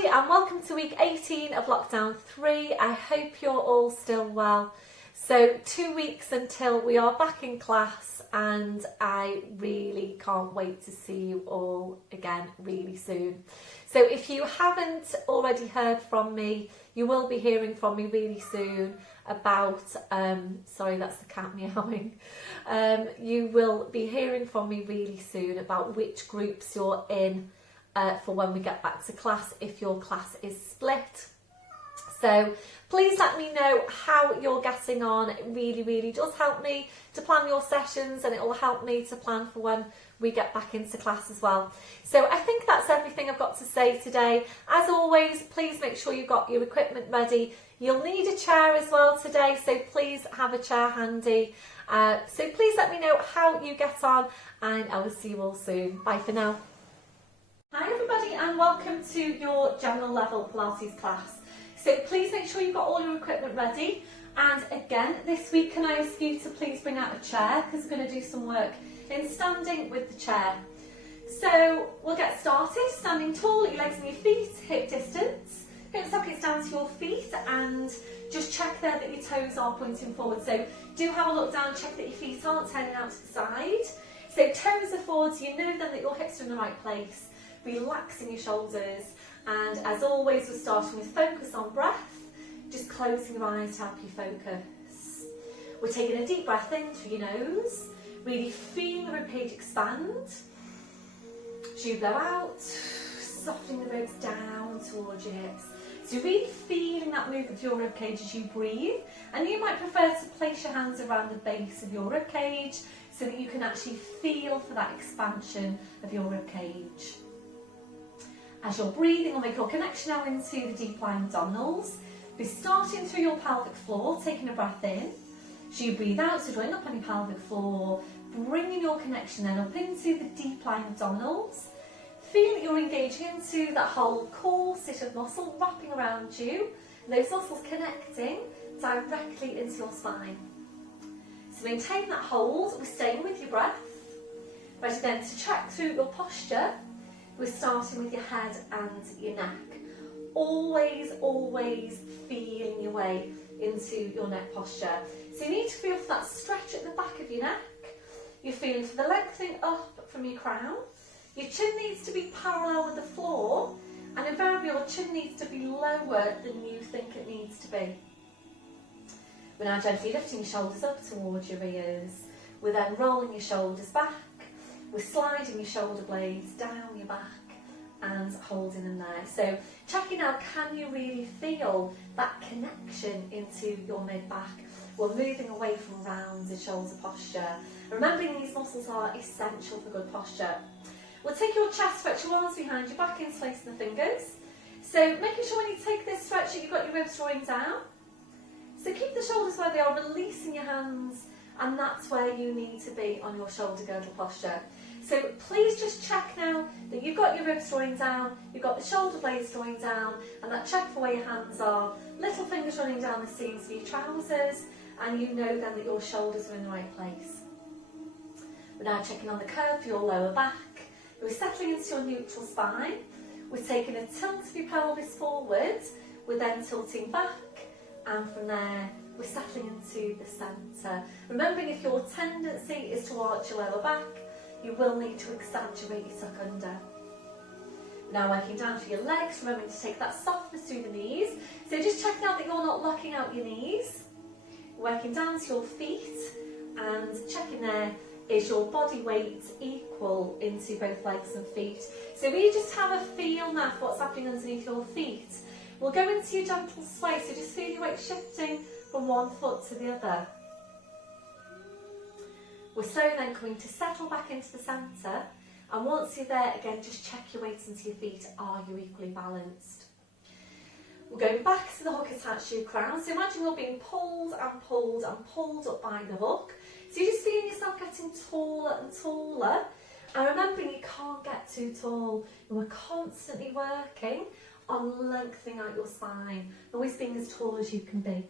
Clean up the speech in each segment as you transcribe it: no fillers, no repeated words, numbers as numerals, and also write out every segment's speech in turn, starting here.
everybody and welcome to week 18 of lockdown 3. I hope you're all still well. So 2 weeks until we are back in class and I really can't wait to see you all again really soon. So if you haven't already heard from me, you will be hearing from me really soon about, sorry that's the cat meowing, you will be hearing from me really soon about which groups you're in for when we get back to class, if your class is split. So please let me know how you're getting on. It really does help me to plan your sessions and it will help me to plan for when we get back into class as well. So I think that's everything I've got to say today. As always, please make sure you've got your equipment ready. You'll need a chair as well today, so please have a chair handy. So please let me know how you get on and I will see you all soon. Bye for now. Hi everybody and welcome to your general level Pilates class. So please make sure you've got all your equipment ready, and again this week can I ask you to please bring out a chair because we're going to do some work in standing with the chair. So we'll get started, standing tall, your legs and your feet, hip distance, hip sockets down to your feet, and just check there that your toes are pointing forward. So do have a look down, check that your feet aren't turning out to the side. So toes are forward, so you know then that your hips are in the right place. Relaxing your shoulders, and as always we're starting with focus on breath, just closing your eyes to help you focus. We're taking a deep breath in through your nose, really feeling the ribcage expand. As you blow out, softening the ribs down towards your hips. So you're really feeling that movement of your ribcage as you breathe, and you might prefer to place your hands around the base of your ribcage so that you can actually feel for that expansion of your ribcage. As you're breathing, we'll make your connection now into the deep lying abdominals. We're starting through your pelvic floor, taking a breath in. As you breathe out, so drawing up on your pelvic floor, bringing your connection then up into the deep lying abdominals. Feel that you're engaging into that whole core sit of muscle wrapping around you, and those muscles connecting directly into your spine. So maintain that hold, we're staying with your breath. Ready then to check through your posture. We're starting with your head and your neck. Always feeling your way into your neck posture. So you need to feel for that stretch at the back of your neck. You're feeling for the lengthening up from your crown. Your chin needs to be parallel with the floor, and invariably your chin needs to be lower than you think it needs to be. We're now gently lifting your shoulders up towards your ears. We're then rolling your shoulders back. We're sliding your shoulder blades down your back and holding them there. So checking out, can you really feel that connection into your mid-back? We're moving away from rounded shoulder posture. Remembering these muscles are essential for good posture. We'll take your chest, stretch your arms behind your back, interlacing the fingers. So making sure when you take this stretch that you've got your ribs drawing down. So keep the shoulders where they are, releasing your hands, and that's where you need to be on your shoulder girdle posture. So please just check now that you've got your ribs drawing down, you've got the shoulder blades drawing down, and that check for where your hands are, little fingers running down the seams of your trousers, and you know then that your shoulders are in the right place. We're now checking on the curve for your lower back. We're settling into your neutral spine. We're taking a tilt of your pelvis forward. We're then tilting back, and from there we're settling into the centre. Remembering if your tendency is to arch your lower back, you will need to exaggerate your tuck under. Now working down to your legs, remembering to take that softness through the knees. So just checking out that you're not locking out your knees. Working down to your feet and checking there, is your body weight equal into both legs and feet. So we just have a feel now for what's happening underneath your feet. We'll go into your gentle sway, so just feel your weight shifting from one foot to the other. We're slowly then coming to settle back into the centre, and once you're there, again, just check your weight into your feet. Are you equally balanced? We're going back to the hook attached to your crown. So imagine you're being pulled and pulled and pulled up by the hook. So you're just feeling yourself getting taller and taller. And remembering you can't get too tall. And we're constantly working on lengthening out your spine, always being as tall as you can be.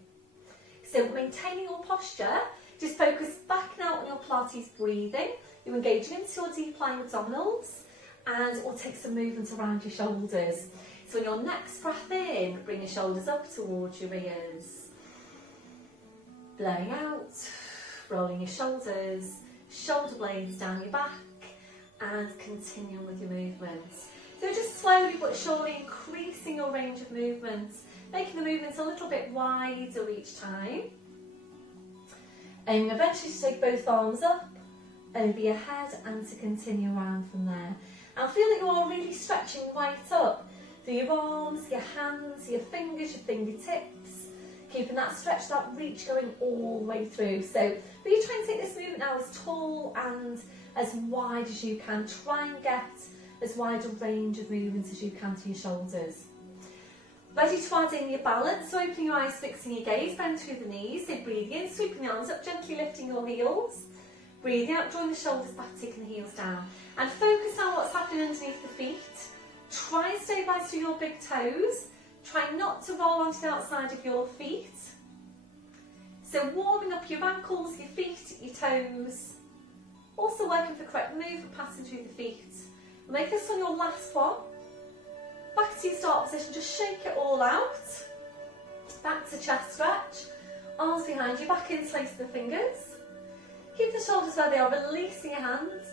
So maintaining your posture, just focus back now on your Pilates breathing. You're engaging into your deep lying abdominals, and we'll take some movement around your shoulders. So on your next breath in, bring your shoulders up towards your ears. Blowing out, rolling your shoulders, shoulder blades down your back, and continuing with your movements. So just slowly but surely increasing your range of movements, making the movements a little bit wider each time. And eventually to take both arms up, over your head, and to continue around from there. And feel that you are really stretching right up through your arms, your hands, your fingers, your fingertips, keeping that stretch, that reach going all the way through. So really try and take this movement now as tall and as wide as you can. Try and get as wide a range of movements as you can to your shoulders. Ready to add in your balance, so opening your eyes, fixing your gaze, bend through the knees, so breathing in, sweeping the arms up, gently lifting your heels. Breathing out, drawing the shoulders back, taking the heels down. And focus on what's happening underneath the feet. Try and stabilise through your big toes. Try not to roll onto the outside of your feet. So warming up your ankles, your feet, your toes. Also working for correct movement passing through the feet. Make this on your last one. Back to your start position, just shake it all out. Back to chest stretch. Arms behind you, back in, lace the fingers. Keep the shoulders where they are, releasing your hands.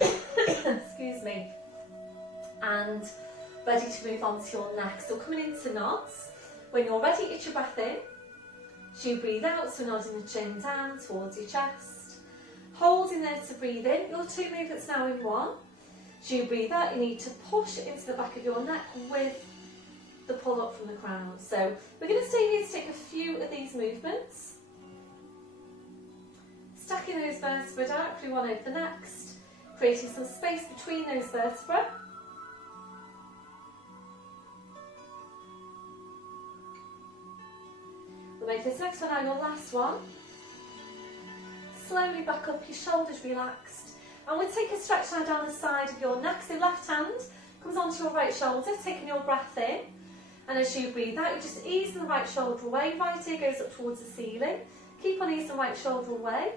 Excuse me. And ready to move on to your neck. So coming into nods. When you're ready, itch your breath in. As you breathe out, so nodding the chin down towards your chest. Holding there to breathe in. Your two movements now in one. As you breathe out, you need to push into the back of your neck with the pull up from the crown. So we're going to stay here to take a few of these movements. Stacking those vertebrae directly one over the next, creating some space between those vertebrae. We'll make this next one now your last one. Slowly back up, your shoulders relaxed. And we'll take a stretch now down the side of your neck. So left hand comes onto your right shoulder, taking your breath in. And as you breathe out, you just ease the right shoulder away. Right ear goes up towards the ceiling. Keep on easing the right shoulder away.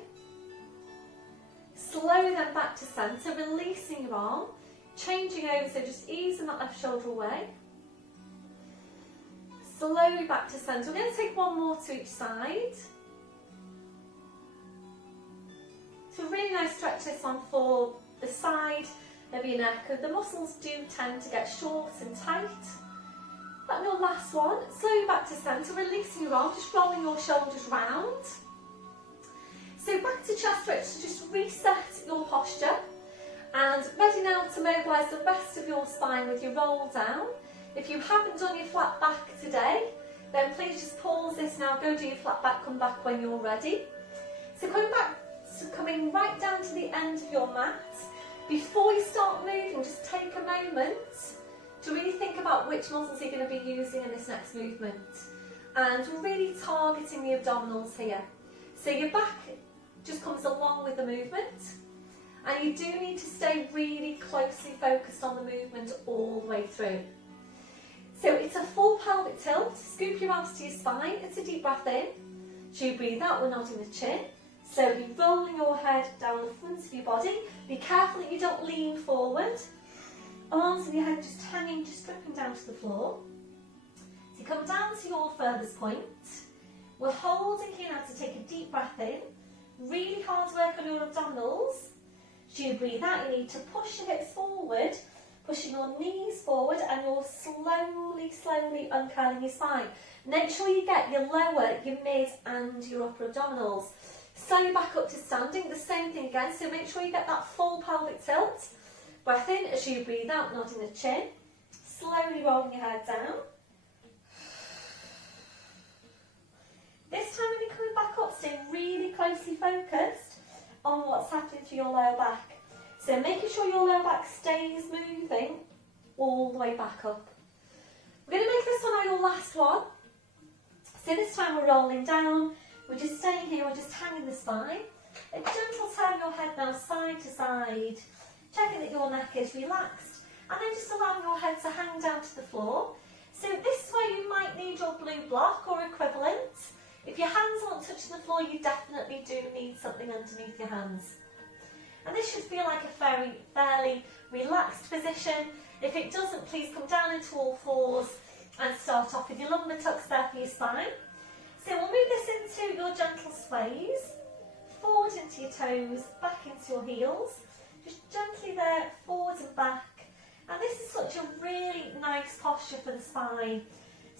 Slowly then back to centre, releasing your arm. Changing over, so just easing that left shoulder away. Slowly back to centre. We're going to take one more to each side. So a really nice stretch this one for the side of your neck. The muscles do tend to get short and tight. And your last one, slowly back to centre, releasing your arm, just rolling your shoulders round. So back to chest stretch to just reset your posture. And ready now to mobilise the rest of your spine with your roll down. If you haven't done your flat back today, then please just pause this now, go do your flat back, come back when you're ready. So coming right down to the end of your mat. Before you start moving, just take a moment to really think about which muscles you're going to be using in this next movement. And really targeting the abdominals here. So your back just comes along with the movement. And you do need to stay really closely focused on the movement all the way through. So it's a full pelvic tilt. Scoop your arms to your spine. It's a deep breath in. As you breathe out, we're nodding the chin. Slowly rolling your head down the front of your body. Be careful that you don't lean forward. Arms and your head just hanging, just dripping down to the floor. So you come down to your furthest point. We're holding here now to take a deep breath in. Really hard work on your abdominals. As you breathe out, you need to push your hips forward, pushing your knees forward, and you're slowly uncurling your spine. Make sure you get your lower, your mid and your upper abdominals. Slowly back up to standing, the same thing again, so make sure you get that full pelvic tilt. Breath in as you breathe out, nodding the chin. Slowly rolling your head down. This time when you're coming back up, stay really closely focused on what's happening to your lower back. So making sure your lower back stays moving all the way back up. We're going to make this one now your last one. So this time we're rolling down, we're just staying here, we're just hanging the spine. A gentle turn your head now side to side, checking that your neck is relaxed, and then just allowing your head to hang down to the floor. So this is where you might need your blue block or equivalent. If your hands aren't touching the floor, you definitely do need something underneath your hands. And this should feel like a fairly relaxed position. If it doesn't, please come down into all fours and start off with your lumbar tucks there for your spine. So we'll move this into your gentle sways, forward into your toes, back into your heels, just gently there, forwards and back. And this is such a really nice posture for the spine.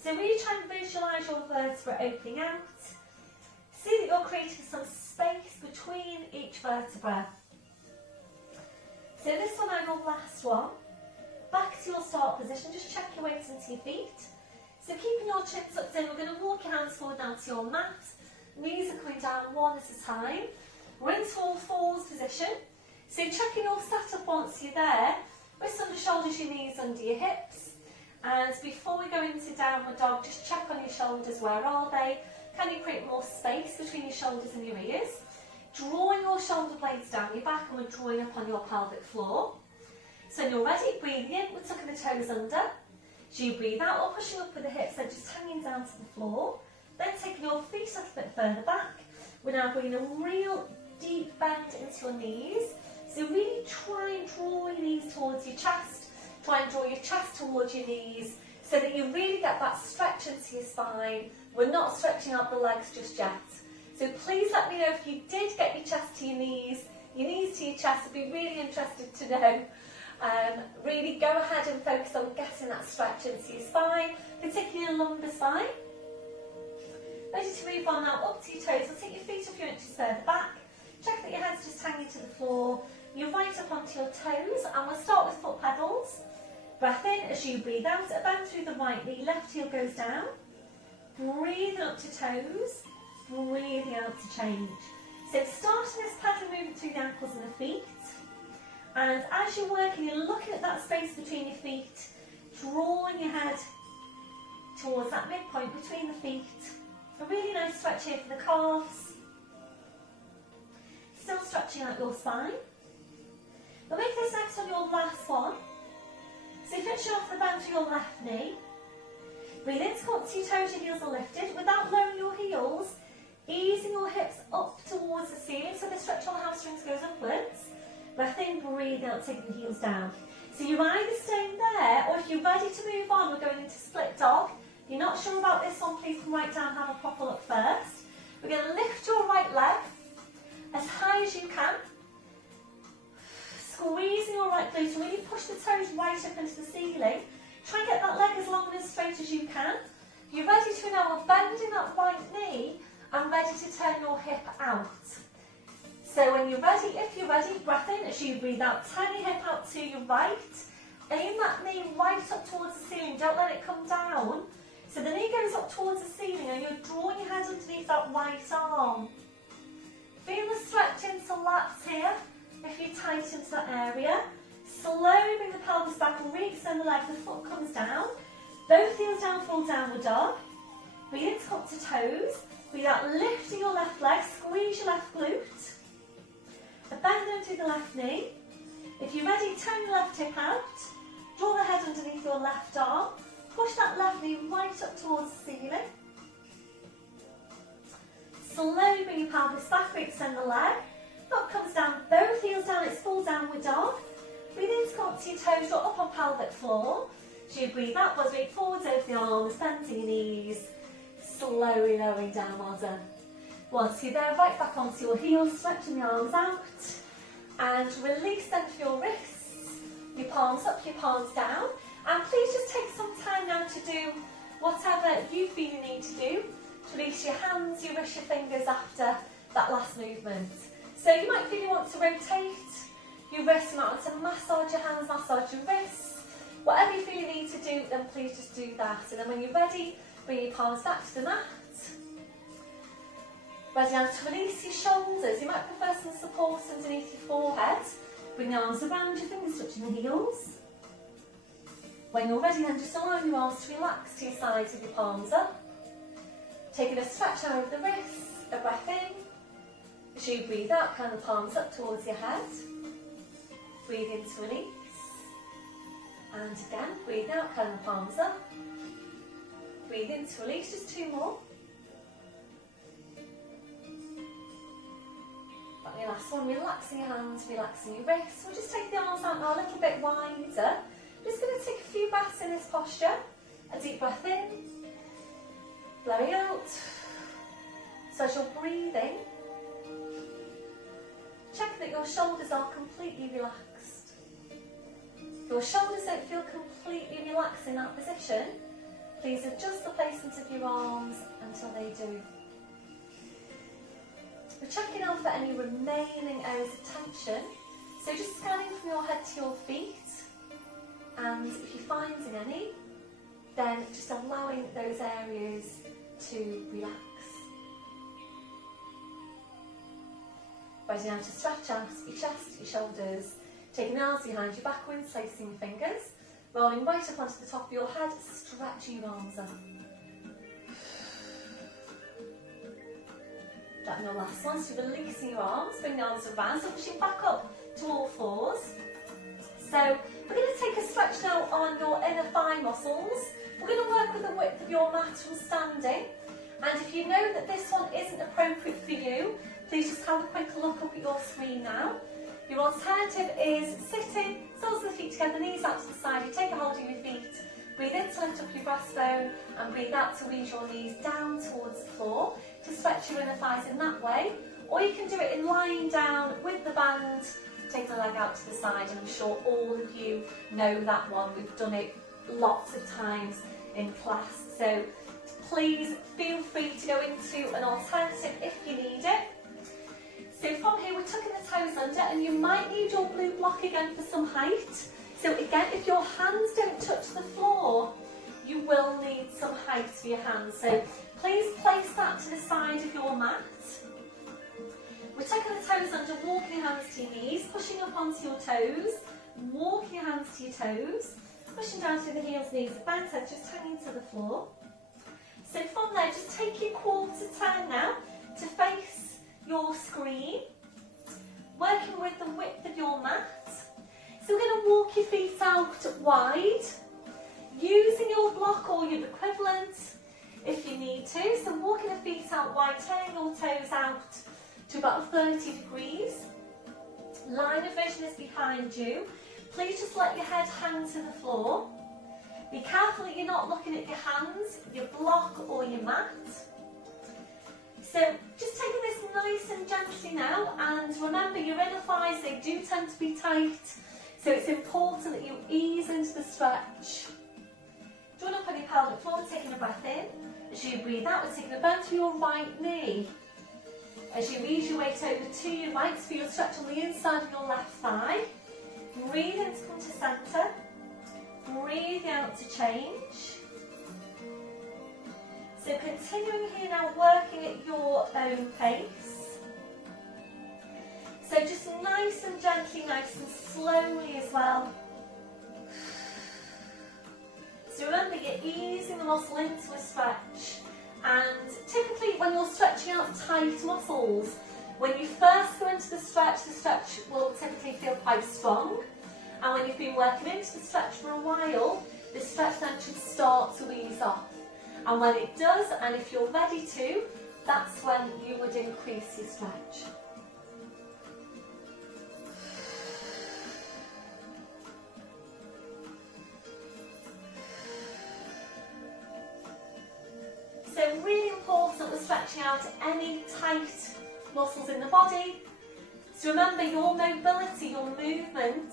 So really try and visualise your vertebra opening out. See that you're creating some space between each vertebra. So this one and your last one. Back to your start position, just check your weight into your feet. So keeping your chin tucked in, we're going to walk your hands forward down to your mat. Knees are coming down one at a time. We're into all fours position. So checking your setup once you're there. Wrists under shoulders, your knees under your hips. And before we go into downward dog, just check on your shoulders, where are they? Can you create more space between your shoulders and your ears? Drawing your shoulder blades down your back, and we're drawing up on your pelvic floor. So when you're ready, breathing in, we're tucking the toes under. So you breathe out, or pushing up with the hips, so just hanging down to the floor. Then taking your feet a little bit further back. We're now bringing a real deep bend into your knees. So really try and draw your knees towards your chest. Try and draw your chest towards your knees so that you really get that stretch into your spine. We're not stretching out the legs just yet. So please let me know if you did get your chest to your knees to your chest. I'd be really interested to know. Really go ahead and focus on getting that stretch into your spine, particularly your lumbar spine. Ready to move on now up to your toes. So take your feet a few inches further back. Check that your head's just hanging to the floor. You're right up onto your toes, and we'll start with foot pedals. Breath in as you breathe out, a bend through the right knee, left heel goes down. Breathing up to toes, breathing out to change. So starting this pedal movement through the ankles and the feet. And as you're working, you're looking at that space between your feet, drawing your head towards that midpoint between the feet. A really nice stretch here for the calves. Still stretching out your spine. We'll make this next on your last one. So finishing off the bend through your left knee. Breathe in to come up to your toes, your heels are lifted. Without lowering your heels, easing your hips up towards the ceiling so the stretch on the hamstrings goes upwards. Breath in, breathe out, taking the heels down. So you're either staying there, or if you're ready to move on, we're going into split dog. If you're not sure about this one, please come right down and have a proper look first. We're going to lift your right leg as high as you can. Squeezing your right glute and really push the toes right up into the ceiling. Try and get that leg as long and as straight as you can. You're ready to now, we're bending that right knee and ready to turn your hip out. So when you're ready, if you're ready, breath in as you breathe out, turn your hip out to your right. Aim that knee right up towards the ceiling, don't let it come down. So the knee goes up towards the ceiling and you're drawing your head underneath that right arm. Feel the stretch into lats here. If you tighten to that area, slowly bring the pelvis back and re-extend the leg, the foot comes down. Both heels down, full downward dog. Breathe in to come to toes. Breathe out, lifting your left leg, squeeze your left glute. A bend into the left knee. If you're ready, turn your left hip out. Draw the head underneath your left arm. Push that left knee right up towards the ceiling. Slowly bring your pelvis back, re-extend the leg. Foot comes down, both heels down, it's full downward dog. Breathe in to come up to your toes, draw up on pelvic floor. So you breathe upwards, reach forwards over the arms, bending your knees, slowly lowering down, well done. Once you're there, right back onto your heels, stretching the arms out. And release them for your wrists, your palms up, your palms down. And please just take some time now to do whatever you feel you need to do. To release your hands, your wrists, your fingers after that last movement. So you might feel you want to rotate your wrists, you might want to massage your hands, massage your wrists. Whatever you feel you need to do, then please just do that. And then when you're ready, bring your palms back to the mat. Ready now to release your shoulders. You might prefer some support underneath your forehead. Bring the arms around your fingers, touching the heels. When you're ready, then just allow your arms to relax to your sides with your palms up. Taking a stretch out of the wrists, a breath in. As you breathe out, kind of palms up towards your head. Breathe in to release. And again, breathe out, kind of palms up. Breathe in to release, just two more. Got your last one, relaxing your hands, relaxing your wrists. We'll just take the arms out now a little bit wider. Just going to take a few breaths in this posture. A deep breath in, blowing out. So as you're breathing, check that your shoulders are completely relaxed. If your shoulders don't feel completely relaxed in that position, please adjust the placement of your arms until they do. We're checking out for any remaining areas of tension. So just scanning from your head to your feet, and if you're finding any, then just allowing those areas to relax. Ready now to stretch out your chest, your shoulders, taking your arms behind your back, interlacing your fingers, rolling right up onto the top of your head, stretching your arms up. That your last one, so releasing your arms, bring the arms around, so pushing back up to all fours. So we're going to take a stretch now on your inner thigh muscles. We're going to work with the width of your mat from standing, and if you know that this one isn't appropriate for you, please just have a quick look up at your screen now. Your alternative is sitting, soles of the feet together, knees out to the side. You take a hold of your feet, breathe in to lift up your breastbone, and breathe out to ease your knees down towards the floor to stretch your inner thighs in that way. Or you can do it in lying down with the band, take the leg out to the side, and I'm sure all of you know that one. We've done it lots of times in class. So please feel free to go into an alternative if you need it. So from here we're tucking the toes under, and you might need your blue block again for some height. So again, if your hands don't touch the floor, you will need some height for your hands. So please place that to the side of your mat. We're tucking the toes under, walking your hands to your knees, pushing up onto your toes, walking your hands to your toes, pushing down through the heels, knees, bounce head, just hanging to the floor. So from there, just take your quarter turn now to face your screen, working with the width of your mat. So we're going to walk your feet out wide, using your block or your equivalent if you need to. So walking the feet out wide, turning your toes out to about 30 degrees. Line of vision is behind you. Please just let your head hang to the floor. Be careful that you're not looking at your hands, your block or your mat. So just taking this nice and gently now, and remember your inner thighs, they do tend to be tight, so it's important that you ease into the stretch. Join up on your pelvic floor, taking a breath in. As you breathe out, we're taking a bend to your right knee. As you ease your weight over to your right, feel a stretch on the inside of your left thigh. Breathe in to come to centre. Breathe out to change. So continuing here now, working at your own pace. So just nice and gently, nice and slowly as well. So remember, you're easing the muscle into a stretch. And typically when you're stretching out tight muscles, when you first go into the stretch will typically feel quite strong. And when you've been working into the stretch for a while, the stretch then should start to ease off. And when it does, and if you're ready to, that's when you would increase your stretch. So really important that we're stretching out any tight muscles in the body. So remember, your mobility, your movement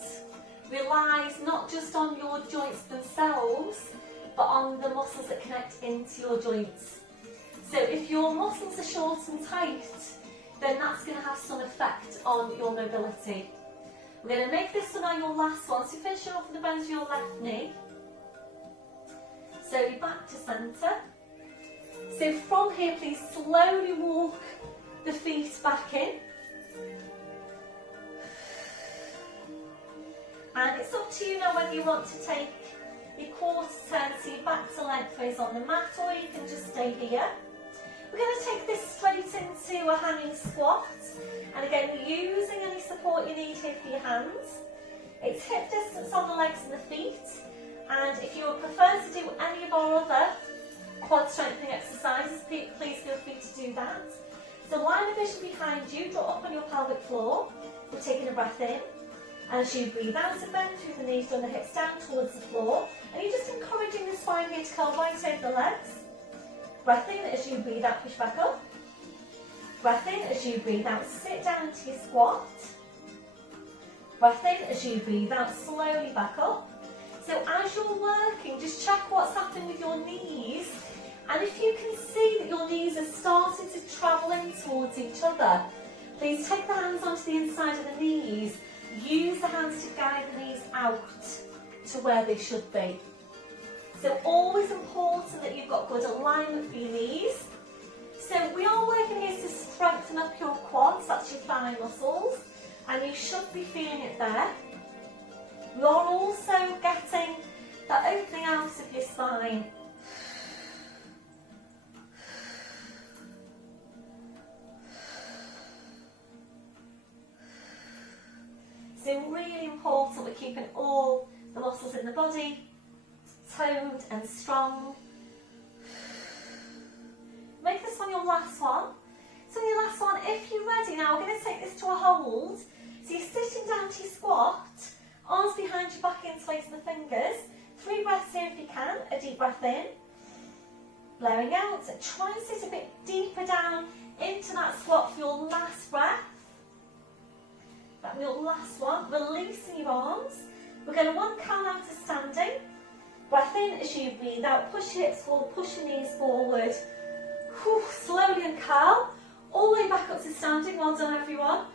relies not just on your joints themselves, but on the muscles that connect into your joints. So if your muscles are short and tight, then that's going to have some effect on your mobility. We're going to make this one now your last one. So finish off with the bend of your left knee. So you're back to centre. So from here, please slowly walk the feet back in. And it's up to you now whether you want to take your quarter turn, so you're back to lengthways on the mat, or you can just stay here. We're going to take this straight into a hanging squat, and again using any support you need here for your hands. It's hip distance on the legs and the feet, and if you would prefer to do any of our other quad strengthening exercises, please feel free to do that. So line of vision behind you, draw up on your pelvic floor. We're taking a breath in. And as you breathe out and bend through the knees, draw the hips down towards the floor. And you're just encouraging the spine here to curl right over the legs. Breath in as you breathe out, push back up. Breath in as you breathe out, sit down into your squat. Breath in as you breathe out, slowly back up. So as you're working, just check what's happening with your knees. And if you can see that your knees are starting to travel in towards each other, please take the hands onto the inside of the knees. Use the hands to guide the knees out to where they should be. So always important that you've got good alignment for your knees. So we are working here to strengthen up your quads, that's your thigh muscles, and you should be feeling it there. We are also getting that opening out of your spine. So really important we're keeping all the muscles in the body toned and strong. Make this one your last one. So your last one, if you're ready now, we're going to take this to a hold. So you're sitting down to your squat, arms behind your back, interlacing the fingers. 3 breaths here if you can. A deep breath in, blowing out. Try and sit a bit deeper down into that squat for your last breath. That's your last one. Releasing your arms. We're going to one count out to standing. Breath in as you breathe out. Push your hips forward, push your knees forward. Whew, slowly and curl. All the way back up to standing. Well done, everyone.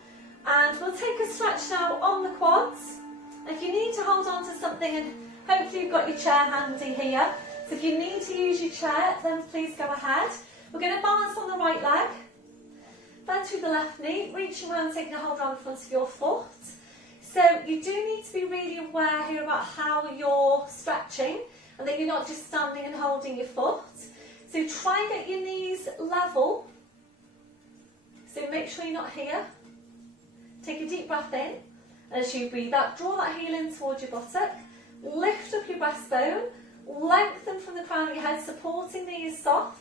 And we'll take a stretch now on the quads. If you need to hold on to something, and hopefully you've got your chair handy here. So if you need to use your chair, then please go ahead. We're going to balance on the right leg. Bend through the left knee, reaching around, taking a hold around the front of your foot. So you do need to be really aware here about how you're stretching and that you're not just standing and holding your foot. So try and get your knees level. So make sure you're not here. Take a deep breath in. And as you breathe out, draw that heel in towards your buttock. Lift up your breastbone. Lengthen from the crown of your head, supporting the ears soft.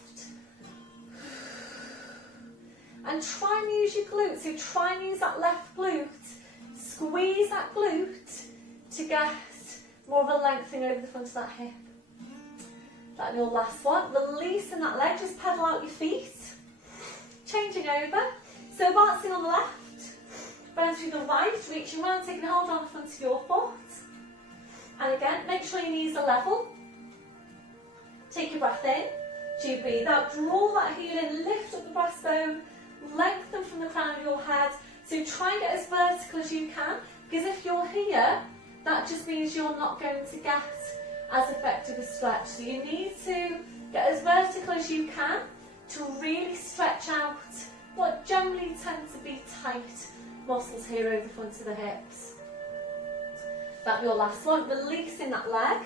And try and use your glute. So try and use that left glute. Squeeze that glute to get more of a lengthening over the front of that hip. That's your last one. Releasing that leg, just pedal out your feet. Changing over. So balancing on the left. Bend through the right, reaching around, taking a hold on the front of your foot. And again, make sure your knees are level. Take your breath in. As you breathe out, draw that heel in, lift up the breastbone, lengthen from the crown of your head. So try and get as vertical as you can, because if you're here, that just means you're not going to get as effective a stretch. So you need to get as vertical as you can to really stretch out what generally tend to be tight muscles here over the front of the hips. That's your last one, releasing that leg.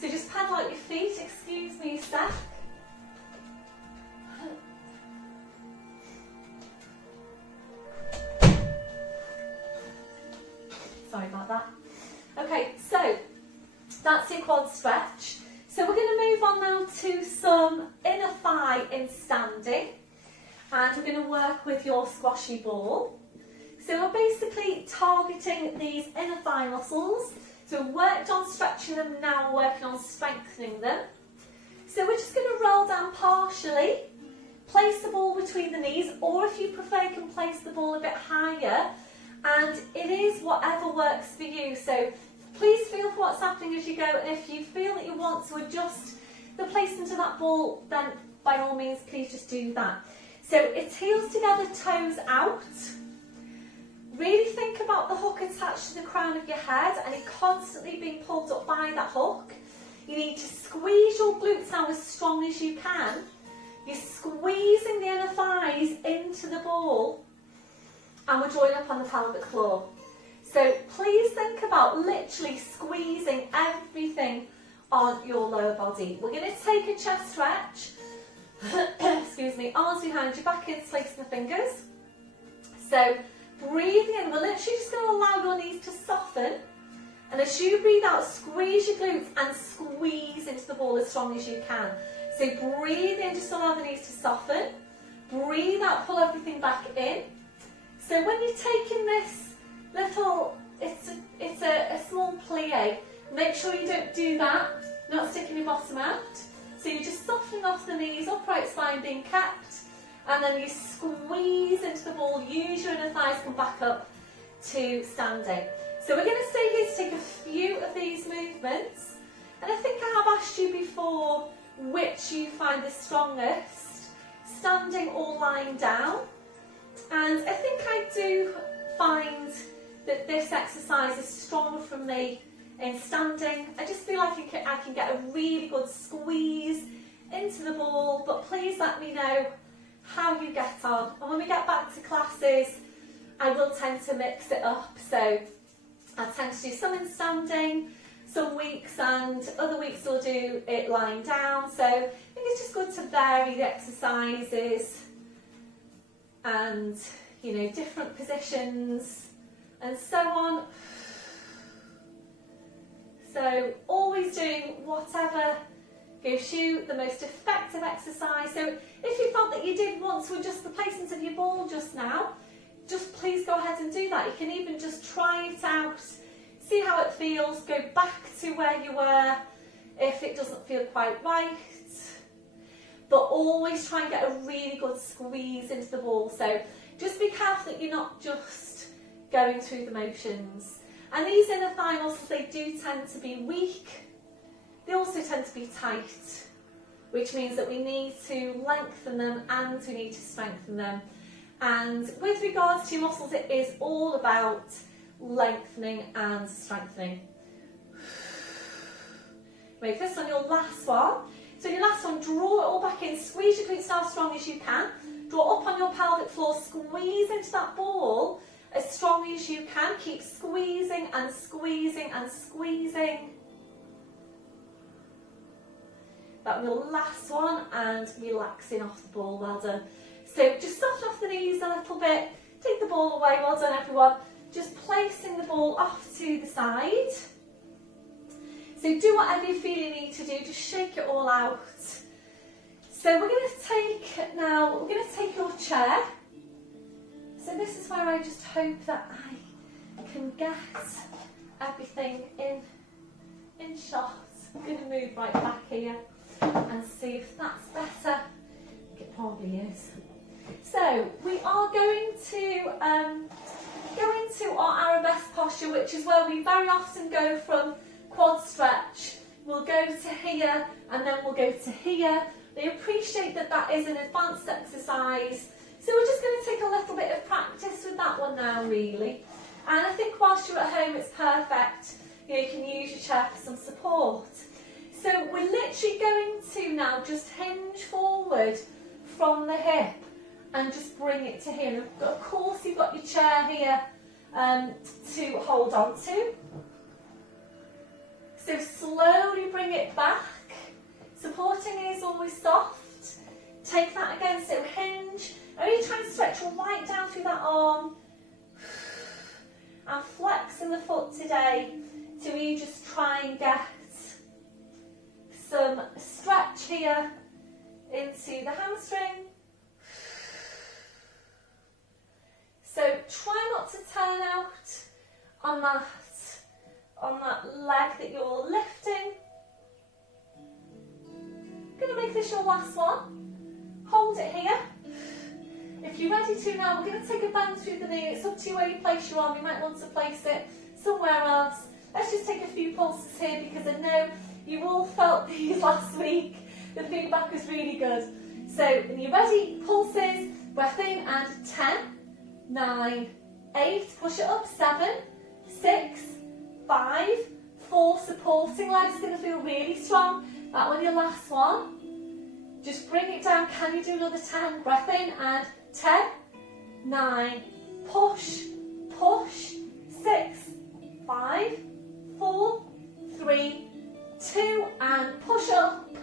So just pedal out your feet, excuse me a sec. Sorry about that. Okay, so that's your quad stretch. So we're going to move on now to some inner thigh in standing. And we're going to work with your squashy ball. So we're basically targeting these inner thigh muscles. So we've worked on stretching them, now we're working on strengthening them. So we're just going to roll down partially, place the ball between the knees, or if you prefer, you can place the ball a bit higher. And it is whatever works for you. So please feel for what's happening as you go. And if you feel that you want to adjust the placement of that ball, then by all means, please just do that. So it's heels together, toes out. Really think about the hook attached to the crown of your head and it constantly being pulled up by that hook. You need to squeeze your glutes now as strong as you can. You're squeezing the inner thighs into the ball and we're drawing up on the pelvic floor. So please think about literally squeezing everything on your lower body. We're going to take a chest stretch. Excuse me, arms behind your back, interlacing the fingers. So breathing in, we're literally just going to allow your knees to soften. And as you breathe out, squeeze your glutes and squeeze into the ball as strong as you can. So breathe in, just allow the knees to soften. Breathe out, pull everything back in. So when you're taking this little it's a small plie. Make sure you don't do that, not sticking your bottom out. So you're just softening off the knees, upright spine being kept, and then you squeeze into the ball, use your inner thighs, come back up to standing. So we're going to stay here to take a few of these movements, and I think I have asked you before which you find the strongest, standing or lying down, and I think I do find that this exercise is stronger for me in standing. I just feel like I can get a really good squeeze into the ball, but please let me know how you get on. And when we get back to classes, I will tend to mix it up. So I tend to do some in standing some weeks, and other weeks we'll do it lying down. So I think it's just good to vary the exercises and, you know, different positions and so on. So always doing whatever gives you the most effective exercise. So if you felt that you did want to adjust the placement of your ball just now, just please go ahead and do that. You can even just try it out, see how it feels, go back to where you were if it doesn't feel quite right. But always try and get a really good squeeze into the ball. So just be careful that you're not just going through the motions. And these inner thigh muscles, they do tend to be weak. They also tend to be tight, which means that we need to lengthen them and we need to strengthen them. And with regards to muscles, it is all about lengthening and strengthening. Make this on your last one. So your last one, draw it all back in, squeeze your glutes down as strong as you can. Draw up on your pelvic floor, squeeze into that ball as strong as you can. Keep squeezing and squeezing and squeezing. That will last one, and relaxing off the ball. Well done. So just soften off the knees a little bit. Take the ball away. Well done, everyone. Just placing the ball off to the side. So do whatever you feel you need to do. Just shake it all out. So we're going to take your chair. So this is where I just hope that I can get everything in shot. I'm going to move right back here and see if that's better. I think it probably is. So we are going to go into our arabesque posture, which is where we very often go from quad stretch. We'll go to here and then we'll go to here. They appreciate that that is an advanced exercise. So we're just going to take a little bit of practice with that one now, really. And I think whilst you're at home, it's perfect. You can use your chair for some support. So we're literally going to now just hinge forward from the hip and just bring it to here. And of course, you've got your chair here to hold on to. So slowly bring it back. Supporting is always soft. Take that again, so hinge. Only try and stretch right down through that arm. And flexing the foot today to really just try and get some stretch here into the hamstring. So try not to turn out on that leg that you're lifting. Going to make this your last one. Hold it here. If you're ready to now, we're going to take a bend through the knee. It's up to you where you place your arm. You might want to place it somewhere else. Let's just take a few pulses here, because I know you all felt these last week. The feedback was really good. So when you're ready, pulses, breath in, and 10, 9, 8, push it up, 7, 6, 5, 4, supporting leg is going to feel really strong. That one, your last one. Just bring it down. Can you do another 10? Breath in and 10, 9, push, push, 6, 5, 4, 3, 2, and push up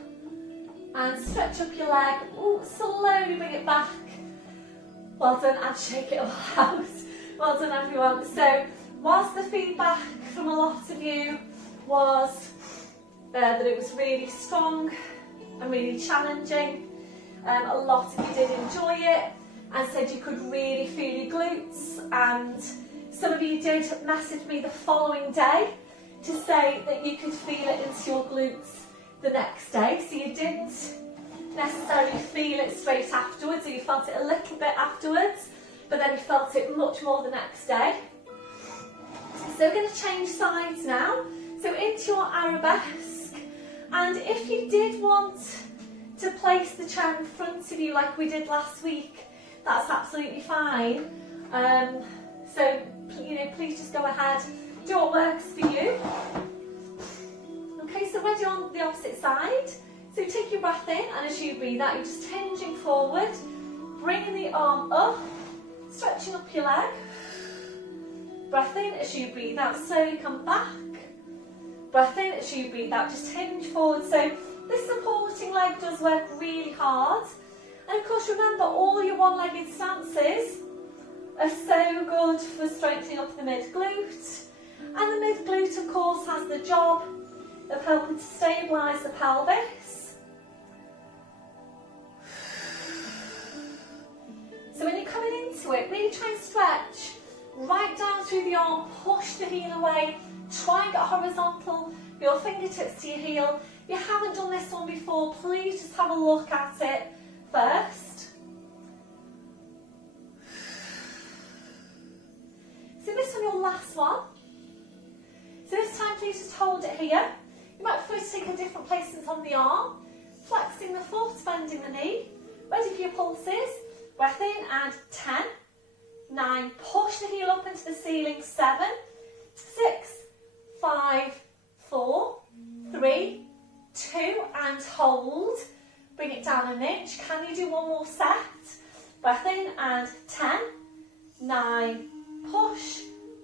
and stretch up your leg. Ooh, slowly bring it back. Well done, and shake it all out. Well done, everyone. So whilst the feedback from a lot of you was that it was really strong and really challenging, a lot of you did enjoy it and said you could really feel your glutes and Some of you did message me the following day to say that you could feel it into your glutes the next day. So you didn't necessarily feel it straight afterwards, or you felt it a little bit afterwards, but then you felt it much more the next day. So we're going to change sides now. So into your arabesque, and if you did want to place the chair in front of you like we did last week, that's absolutely fine. So please just go ahead, do what works for you. Okay, so ready on the opposite side. So take your breath in, and as you breathe out, you're just hinging forward, bringing the arm up, stretching up your leg. Breath in as you breathe out, slowly come back. Breath in as you breathe out, just hinge forward. So this supporting leg does work really hard. And of course, remember, all your one-legged stances are so good for strengthening up the mid-glute. And the mid-glute, of course, has the job of helping to stabilise the pelvis. So when you're coming into it, really try and stretch right down through the arm, push the heel away, try and get horizontal, your fingertips to your heel. If you haven't done this one before, please just have a look at it first. So this one, your last one. So this time, please just hold it here. You might prefer to take a different placement on the arm, flexing the foot, bending the knee. Ready for your pulses. Breath in and 10, 9, push the heel up into the ceiling, 7, 6, 5, 4, 3, 2, and hold. Bring it down an inch. Can you do one more set? Breath in and 10, 9, push,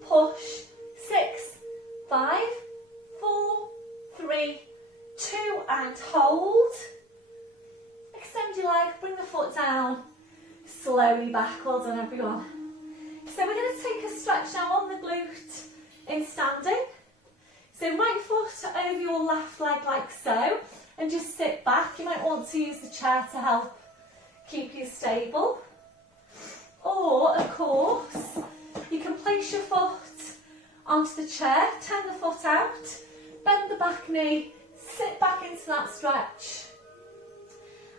push, 6, 5, 4, 3, 2, and hold. Extend your leg, bring the foot down, slowly back. Well done, everyone. So we're going to take a stretch now on the glute in standing. So right foot over your left leg like so, and just sit back. You might want to use the chair to help keep you stable. Or, of course, you can place your foot onto the chair, turn the foot out, bend the back knee, sit back into that stretch.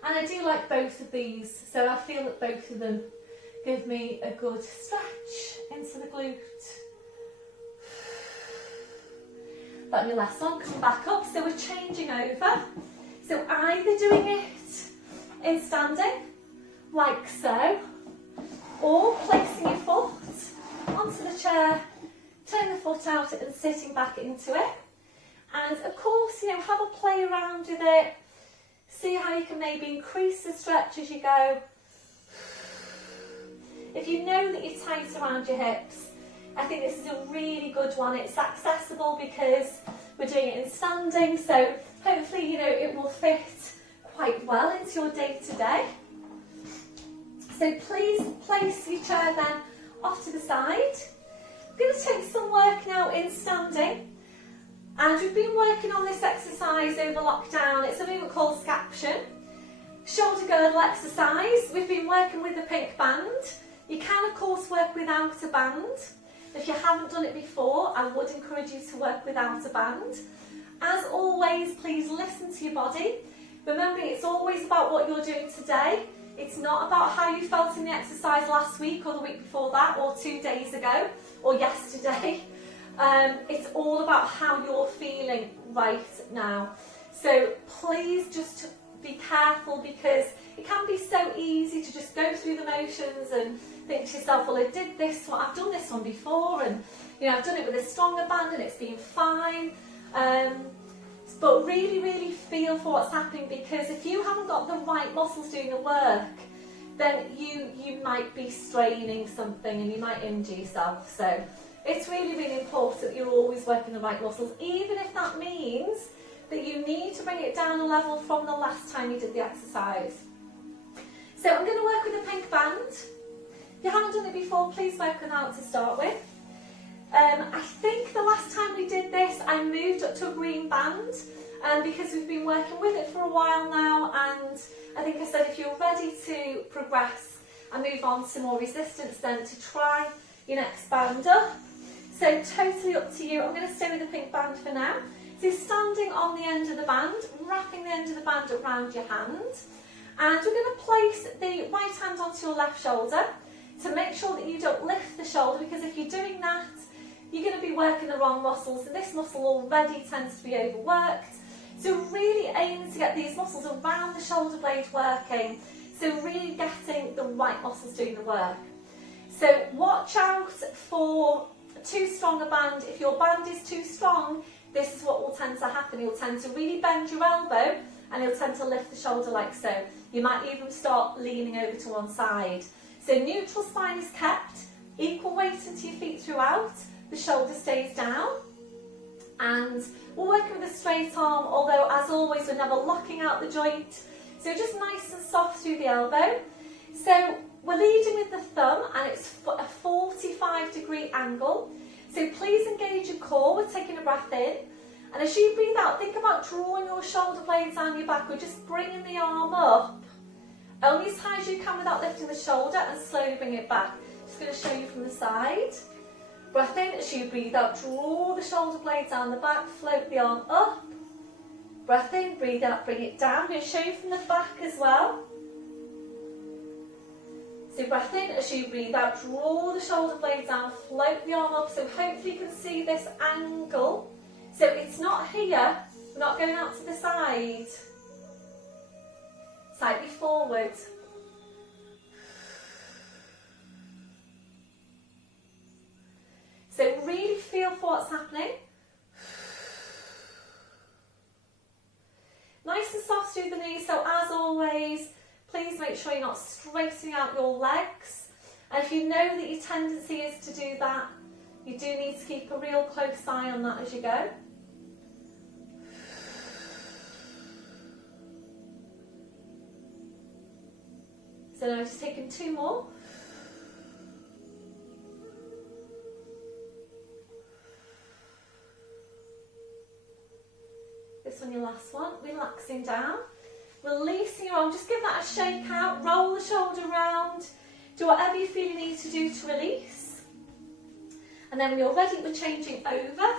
And I do like both of these, so I feel that both of them give me a good stretch into the glute. That your last one, come back up. So we're changing over. So either doing it in standing, like so, or placing your foot onto the chair, turn the foot out and sitting back into it. And of course, have a play around with it. See how you can maybe increase the stretch as you go. If you know that you're tight around your hips, I think this is a really good one. It's accessible because we're doing it in standing, so hopefully, it will fit quite well into your day-to-day. So please place your chair then off to the side. I'm going to take some work now in standing. And we've been working on this exercise over lockdown. It's a movement called scaption. Shoulder girdle exercise. We've been working with the pink band. You can, of course, work without a band. If you haven't done it before, I would encourage you to work without a band. As always, please listen to your body. Remember, it's always about what you're doing today. It's not about how you felt in the exercise last week or the week before that or 2 days ago or yesterday. It's all about how you're feeling right now. So please just be careful, because it can be so easy to just go through the motions and think to yourself, well, I did this one, I've done this one before, and I've done it with a stronger band and it's been fine. But really, really feel for what's happening, because if you haven't got the right muscles doing the work, then you might be straining something and you might injure yourself. So it's really, really important that you're always working the right muscles, even if that means that you need to bring it down a level from the last time you did the exercise. So I'm going to work with a pink band. If you haven't done it before, please work without to start with. I think the last time we did this, I moved up to a green band, because we've been working with it for a while now, and I think I said if you're ready to progress and move on to more resistance, then to try your next band up. So totally up to you. I'm going to stay with the pink band for now. So standing on the end of the band, wrapping the end of the band around your hand. And we're going to place the right hand onto your left shoulder to make sure that you don't lift the shoulder, because if you're doing that, you're going to be working the wrong muscles, and this muscle already tends to be overworked. So really aim to get these muscles around the shoulder blade working, so really getting the right muscles doing the work. So watch out for too strong a band. If your band is too strong, this is what will tend to happen. You'll tend to really bend your elbow and you'll tend to lift the shoulder like so. You might even start leaning over to one side. So neutral spine is kept, equal weight into your feet throughout, the shoulder stays down, and we're working with a straight arm, although as always we're never locking out the joint, so just nice and soft through the elbow. So we're leading with the thumb and it's a 45-degree angle, so please engage your core. We're taking a breath in, and as you breathe out, think about drawing your shoulder blades down your back. We're just bringing the arm up, only as high as you can without lifting the shoulder, and slowly bring it back. Just going to show you from the side. Breath in, as you breathe out, draw the shoulder blades down the back, float the arm up. Breath in, breathe out, bring it down. I'm going to show you from the back as well. So breath in, as you breathe out, draw the shoulder blades down, float the arm up. So hopefully you can see this angle. So it's not here, we're not going out to the side. Slightly forward. So really feel for what's happening. Nice and soft through the knees. So as always, please make sure you're not straightening out your legs. And if you know that your tendency is to do that, you do need to keep a real close eye on that as you go. So now just taking two more. This one, your last one. Relaxing down. Releasing your arm. Just give that a shake out. Roll the shoulder round. Do whatever you feel you need to do to release. And then when you're ready, we're changing over.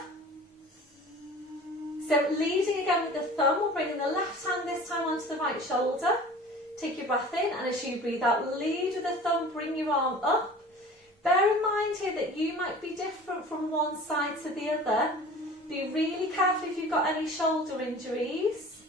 So leading again with the thumb, we're bringing the left hand this time onto the right shoulder. Take your breath in, and as you breathe out, lead with the thumb, bring your arm up. Bear in mind here that you might be different from one side to the other. Be really careful if you've got any shoulder injuries.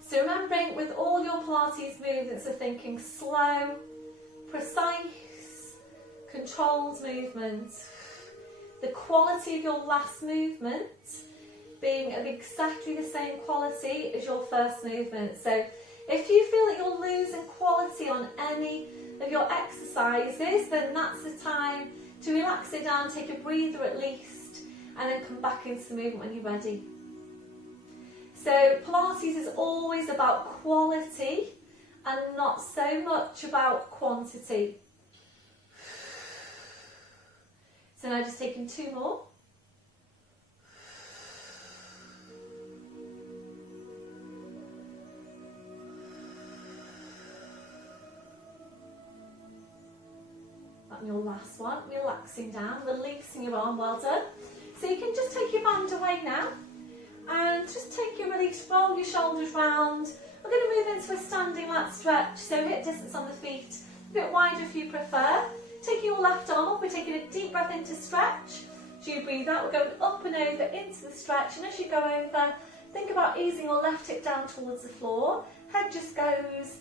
So remembering with all your Pilates movements of thinking slow, precise, controlled movement. The quality of your last movement being of exactly the same quality as your first movement. So if you feel that you're losing quality on any of your exercises, then that's the time to relax it down, take a breather at least, and then come back into the movement when you're ready. So Pilates is always about quality and not so much about quantity. So now just taking two more. And your last one, relaxing down, releasing your arm, well done. So you can just take your band away now and just take your release, roll your shoulders round. We're going to move into a standing lat stretch, so hip distance on the feet, a bit wider if you prefer. Taking your left arm up, we're taking a deep breath into stretch. As you breathe out, we're going up and over into the stretch, and as you go over, think about easing your left hip down towards the floor. Head just goes,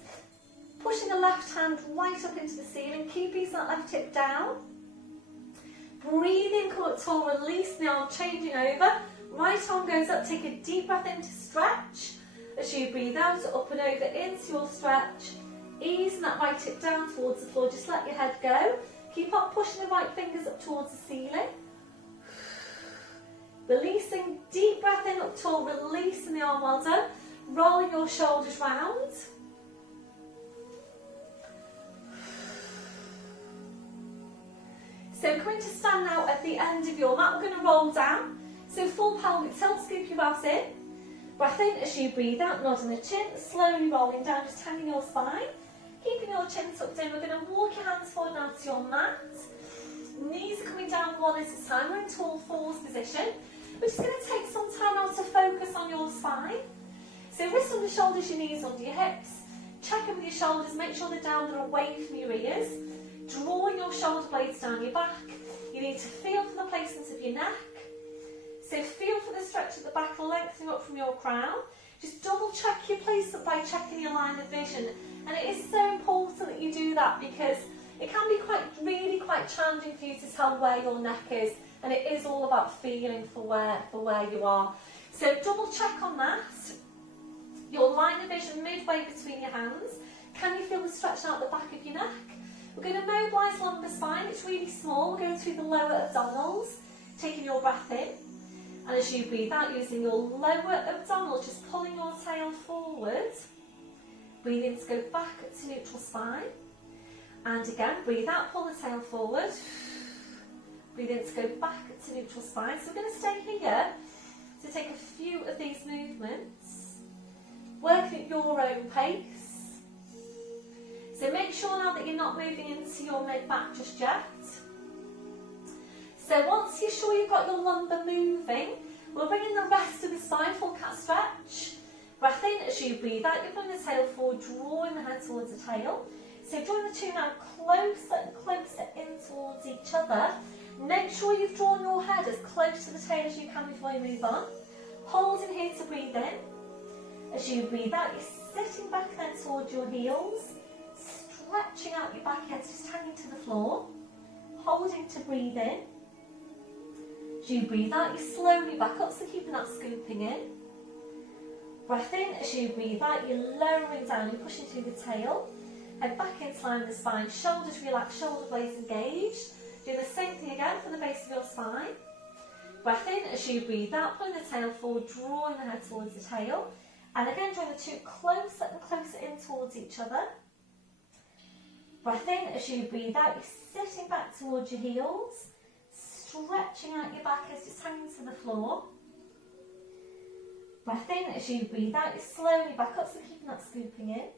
pushing the left hand right up into the ceiling, keep easing that left hip down. Breathing, come up tall, release the arm, changing over. Right arm goes up, take a deep breath into stretch. As you breathe out, up and over into your stretch. Easing that right hip down towards the floor, just let your head go. Keep on pushing the right fingers up towards the ceiling. Releasing, deep breath in, up tall, releasing the arm, well done. Rolling your shoulders round. So coming to stand now at the end of your mat, we're going to roll down. So full pelvic tilt, scoop your ass in. Breath in as you breathe out, nodding the chin, slowly rolling down, just hanging your spine. Keeping your chin tucked in, we're going to walk your hands forward now to your mat. Knees are coming down one at a time, we're in tall fours position. We're just going to take some time now to focus on your spine. So wrists under shoulders, your knees under your hips. Check in with your shoulders, make sure they're down and away from your ears. Drawing your shoulder blades down your back. You need to feel for the placement of your neck. So feel for the stretch at the back, lengthening up from your crown. Just double check your placement by checking your line of vision. And it is so important that you do that because it can be really quite challenging for you to tell where your neck is. And it is all about feeling for where you are. So double check on that. Your line of vision midway between your hands. Can you feel the stretch out the back of your neck? We're going to mobilise lumbar spine. It's really small. We're going through the lower abdominals, taking your breath in. And as you breathe out, using your lower abdominals, just pulling your tail forward. Breathe in to go back to neutral spine. And again, breathe out, pull the tail forward. Breathe in to go back to neutral spine. So we're going to stay here to take a few of these movements. Working at your own pace. So make sure now that you're not moving into your mid-back just yet. So once you're sure you've got your lumbar moving, we'll bring in the rest of the spine, full cat stretch. Breath in as you breathe out, you're pulling the tail forward, drawing the head towards the tail. So drawing the two now closer and closer in towards each other. Make sure you've drawn your head as close to the tail as you can before you move on. Holding here to breathe in. As you breathe out, you're sitting back then towards your heels, stretching out your back head, just hanging to the floor. Holding to breathe in. As you breathe out, you slowly back up, so keeping that scooping in. Breath in, as you breathe out, you're lowering down, you're pushing through the tail. Head back into line with the spine, shoulders relaxed, shoulder blades engaged. Do the same thing again for the base of your spine. Breath in, as you breathe out, pulling the tail forward, drawing the head towards the tail. And again, drawing the two closer and closer in towards each other. Breath in, as you breathe out, you're sitting back towards your heels. Stretching out your back as just hanging to the floor. Breath in, as you breathe out, you slowly back up, so keeping that scooping in.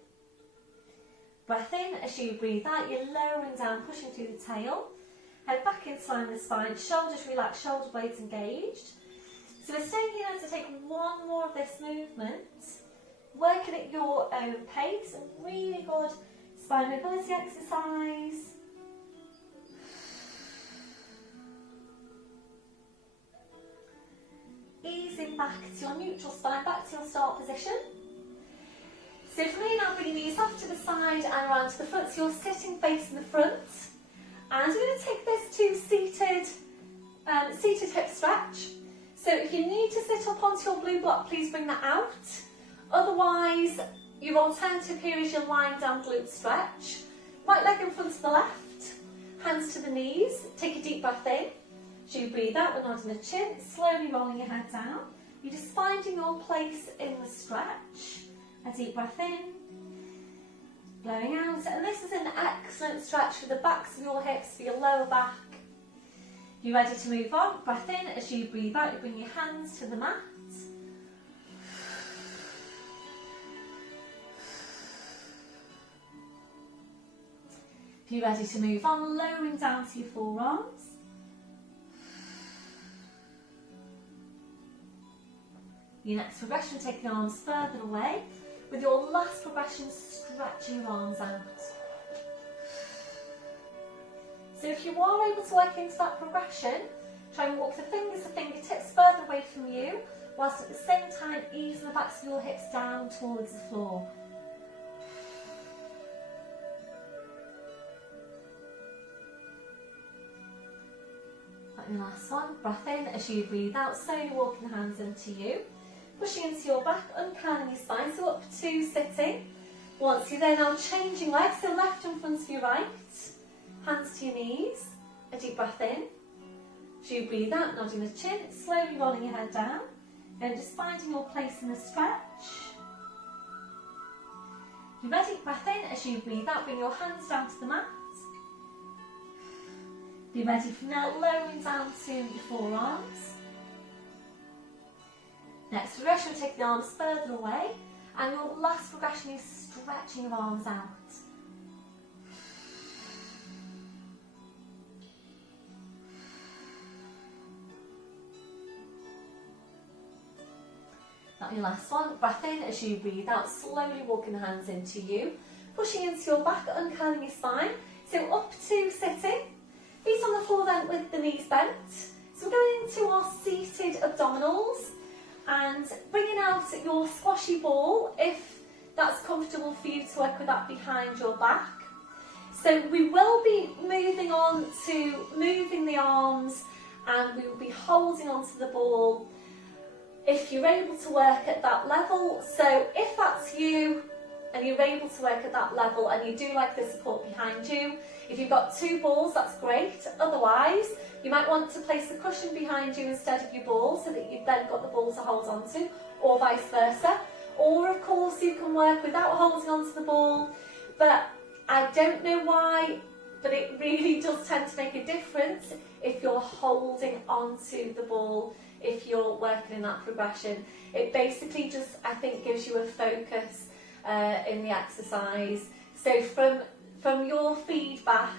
Breath in, as you breathe out, you're lowering down, pushing through the tail. Head back into line with the spine, shoulders relaxed, shoulder blades engaged. So we're staying here to take one more of this movement, working at your own pace, and really good spine mobility exercise. Easing back to your neutral spine, back to your start position. So for me now, bringing these off to the side and around to the front, so you're sitting facing the front. And we're going to take this to seated hip stretch. So if you need to sit up onto your blue block, please bring that out. Otherwise, your alternative here is your lying down glute stretch. Right leg in front of the left, hands to the knees, take a deep breath in. As you breathe out, we're nodding the chin, slowly rolling your head down. You're just finding your place in the stretch. A deep breath in, blowing out. And this is an excellent stretch for the backs of your hips, for your lower back. You ready to move on? Breath in. As you breathe out, you bring your hands to the mat. If you're ready to move on, lowering down to your forearms. Your next progression, taking your arms further away. With your last progression, stretching your arms out. So if you are able to work into that progression, try and walk the fingers, the fingertips further away from you, whilst at the same time easing the backs of your hips down towards the floor. And the last one, breath in. As you breathe out, slowly walking the hands into you. Pushing into your back, uncurling your spine, so up to sitting. Once you're there now, changing legs, so left in front of your right. Hands to your knees, a deep breath in. As you breathe out, nodding the chin, slowly rolling your head down. And just finding your place in the stretch. You ready? Breath in. As you breathe out, bring your hands down to the mat. Be ready for now, lowering down to your forearms. Next progression, take the arms further away, and your last progression is stretching your arms out. Now your last one, breath in as you breathe out, slowly walking the hands into you, pushing into your back, uncurling your spine, so up to sitting, feet on the floor then with the knees bent. So we're going into our seated abdominals, and bringing out your squashy ball if that's comfortable for you to work with that behind your back. So we will be moving on to moving the arms, and we will be holding onto the ball if you're able to work at that level. So if that's you and you're able to work at that level and you do like the support behind you, if you've got two balls, that's great. Otherwise, you might want to place the cushion behind you instead of your ball so that you've then got the ball to hold on to, or vice versa. Or of course you can work without holding onto the ball, but I don't know why, but it really does tend to make a difference if you're holding onto the ball, if you're working in that progression. It basically just, I think, gives you a focus in the exercise. So from your feedback,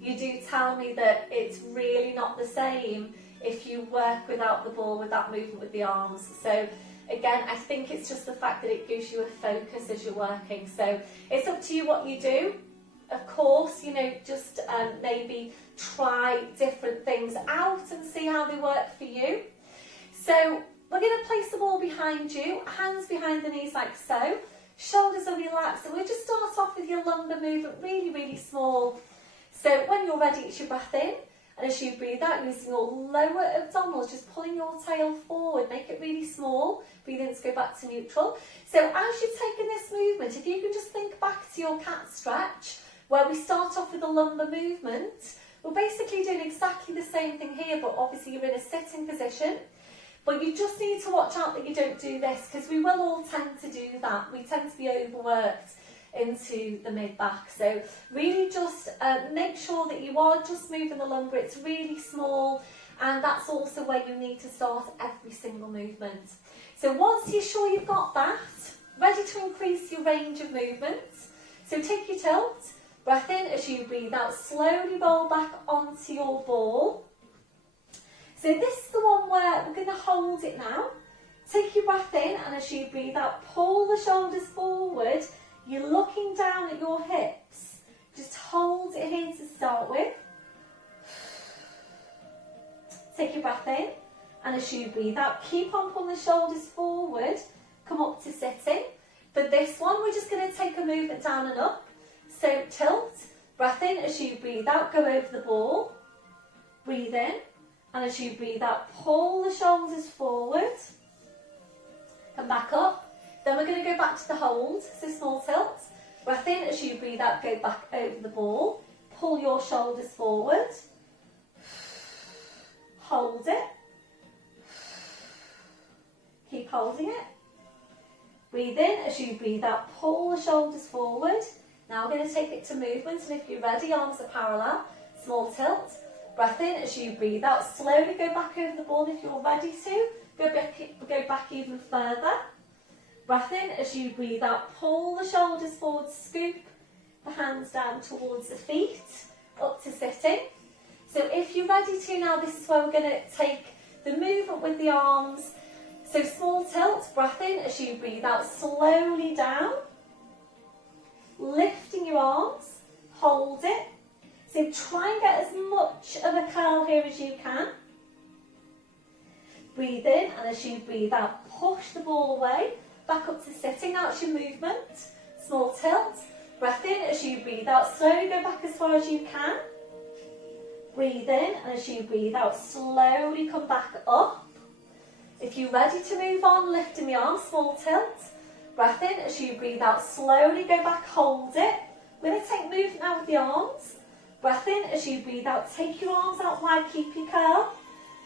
you do tell me that it's really not the same if you work without the ball, with that movement with the arms. So again, I think it's just the fact that it gives you a focus as you're working. So it's up to you what you do. Of course, you know, just maybe try different things out and see how they work for you. So we're going to place the ball behind you, hands behind the knees like so, shoulders are relaxed, and we'll just start off with your lumbar movement, really, really small. So when you're ready, it's your breath in, and as you breathe out, using your lower abdominals, just pulling your tail forward, make it really small, breathe in to go back to neutral. So as you're taking this movement, if you can just think back to your cat stretch, where we start off with a lumbar movement, we're basically doing exactly the same thing here, but obviously you're in a sitting position. But you just need to watch out that you don't do this, because we will all tend to do that. We tend to be overworked into the mid-back. So really just make sure that you are just moving the lumbar. It's really small, and that's also where you need to start every single movement. So once you're sure you've got that, ready to increase your range of movement, so take your tilt, breath in as you breathe out, slowly roll back onto your ball. So this is the one where we're going to hold it now. Take your breath in, and as you breathe out, pull the shoulders forward. You're looking down at your hips. Just hold it here to start with. Take your breath in, and as you breathe out, keep on pulling the shoulders forward. Come up to sitting. For this one, we're just going to take a movement down and up. So tilt, breath in, as you breathe out, go over the ball. Breathe in. And as you breathe out, pull the shoulders forward. Come back up. Then we're going to go back to the hold, so small tilt. Breath in, as you breathe out, go back over the ball. Pull your shoulders forward. Hold it. Keep holding it. Breathe in, as you breathe out, pull the shoulders forward. Now we're going to take it to movement, and if you're ready, arms are parallel. Small tilt. Breath in as you breathe out. Slowly go back over the ball if you're ready to. Go back even further. Breath in as you breathe out. Pull the shoulders forward. Scoop the hands down towards the feet. Up to sitting. So if you're ready to now, this is where we're going to take the movement with the arms. So small tilt. Breath in as you breathe out. Slowly down. Lifting your arms. Hold it. So try and get as much of a curl here as you can. Breathe in, and as you breathe out, push the ball away, back up to sitting. Now it's your movement. Small tilt. Breath in, as you breathe out, slowly go back as far as you can. Breathe in, and as you breathe out, slowly come back up. If you're ready to move on, lifting the arms, small tilt. Breath in, as you breathe out, slowly go back, hold it. We're going to take movement now with the arms. Breath in, as you breathe out, take your arms out wide, keep your curl.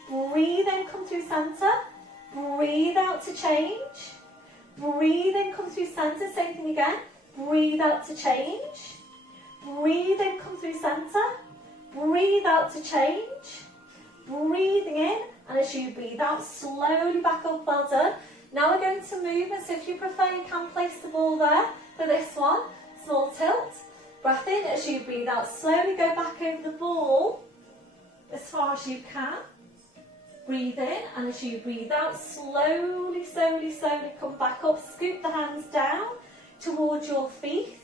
Breathe in, come through centre. Breathe out to change. Breathe in, come through centre, same thing again. Breathe out to change. Breathe in, come through centre. Breathe out to change. Breathing in, and as you breathe out, slowly back up, well done. Now we're going to move, and so if you prefer, you can place the ball there for this one. Small tilt. Breath in as you breathe out. Slowly go back over the ball as far as you can. Breathe in, and as you breathe out, slowly, slowly, slowly come back up. Scoop the hands down towards your feet.